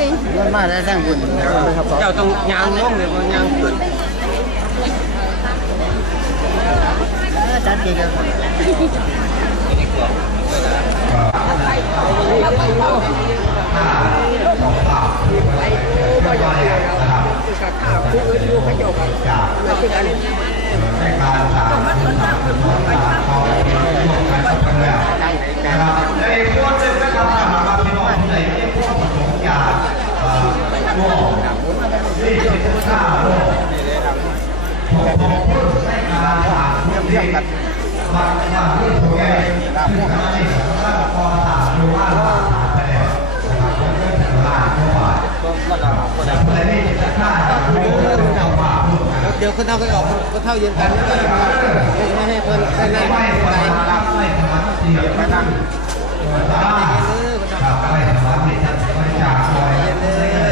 sinh Con mà đã đang buồn Chào tùng nhang đúng không? Nhang buồn Chán kì kìa Hãy เรื่องกันนะพวกเรื่องแนวทางเดี๋ยวคนเท่าก็ออกก็เท่าเย็นกันไม่ให้คนได้ไม่งไปไปไม่ไงเย็นเลย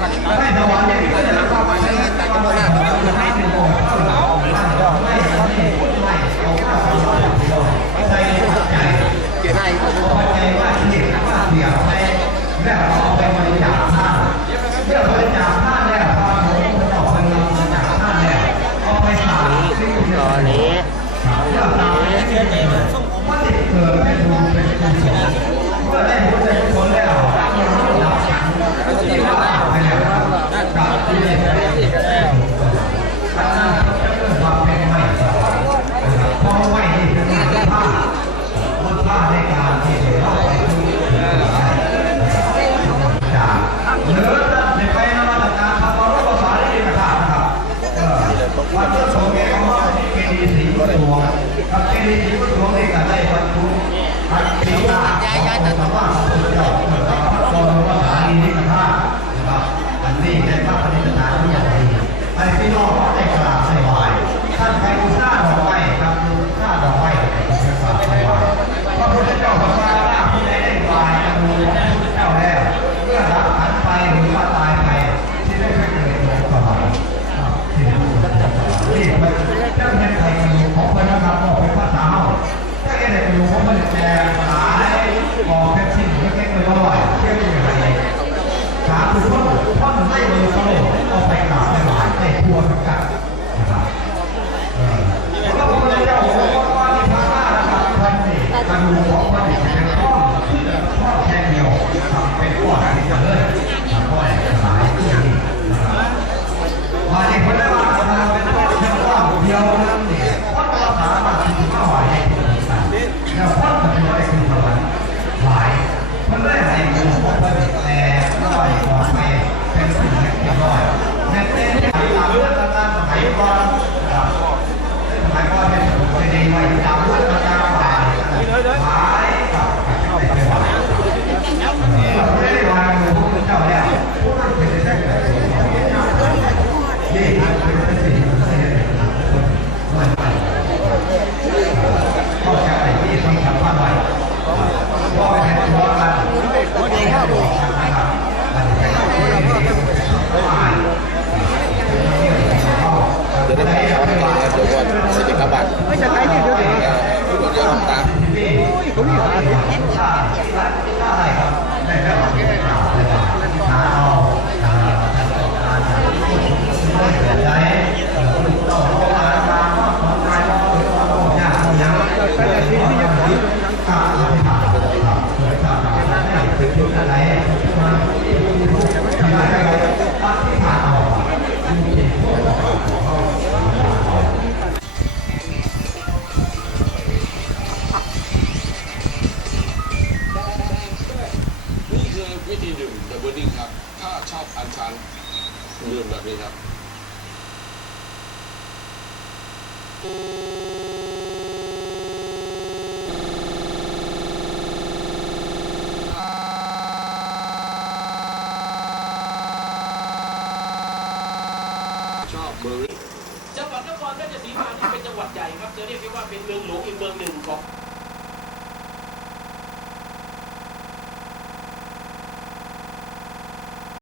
ಹೋಗಲ್ಲ สีก็สวงทักษิณสีก็สวในการได้บรรลุทักษิณาของธรรมสุทธเจ้าพระบรมารีริกธาตุนะครับอันนี้ได้พาะปฏิปทาที่ใหญ่ไอ้พี่นอง นี่ครับ ถ้าชอบอันชันเรื่องแบบนี้ครับชอบเบอร์จังหวัดนครราชสีมานี่เป็นจังหวัดใหญ่ครับจะเรียกได้ว่าเป็นเมืองหลวงอีกเมืองหนึ่ง